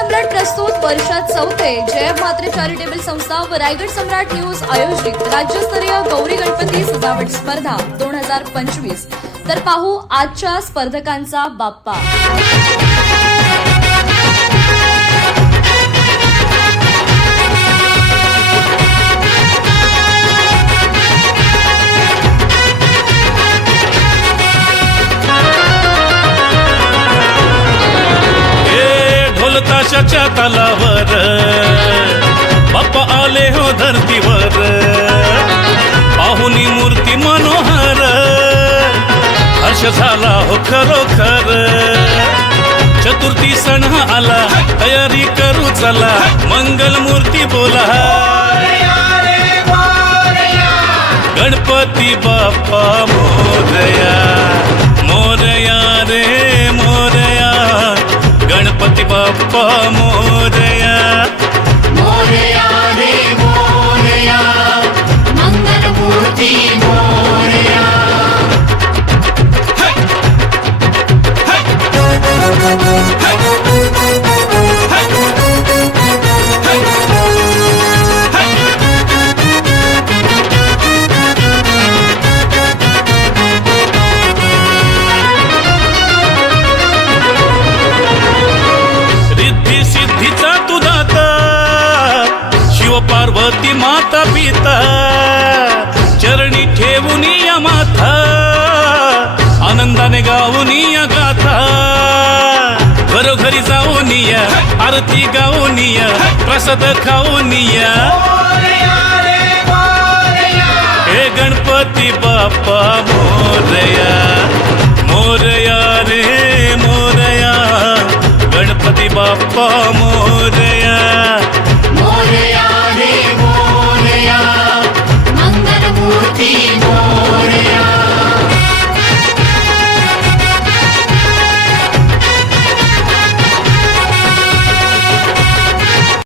सम्राट प्रस्तुत वर्षात चौथे जय म्हात्रे चॅरिटेबल संस्था व रायगड सम्राट न्यूज आयोजित राज्यस्तरीय गौरी गणपती सजावट स्पर्धा 2025। तर पाहू आजच्या स्पर्धकांचा बाप्पा। ताशाच्या तालावर बाप्पा आले हो धरतीवर, पाहुनी मूर्ती मनोहर, हर्ष झाला हो खरोखर। चतुर्थी सण आला, तयारी करू चला, मंगल मूर्ती बोला, गणपती बाप्पा मोरया, मोरया रे मोरया, गणपती बाप्पा मोरया, मोरया रे मोरया, मंगल मूर्ती मोरया। पार्वती माता पिता चरणी ठेवून या माथा, आनंदाने गाऊन या गाथा, घरोघरी जाऊन या, आरती गाऊन या, प्रसाद खाऊन या, हे गणपती बाप्पा मोरया, मोरया रे मोरया, गणपती बाप्पा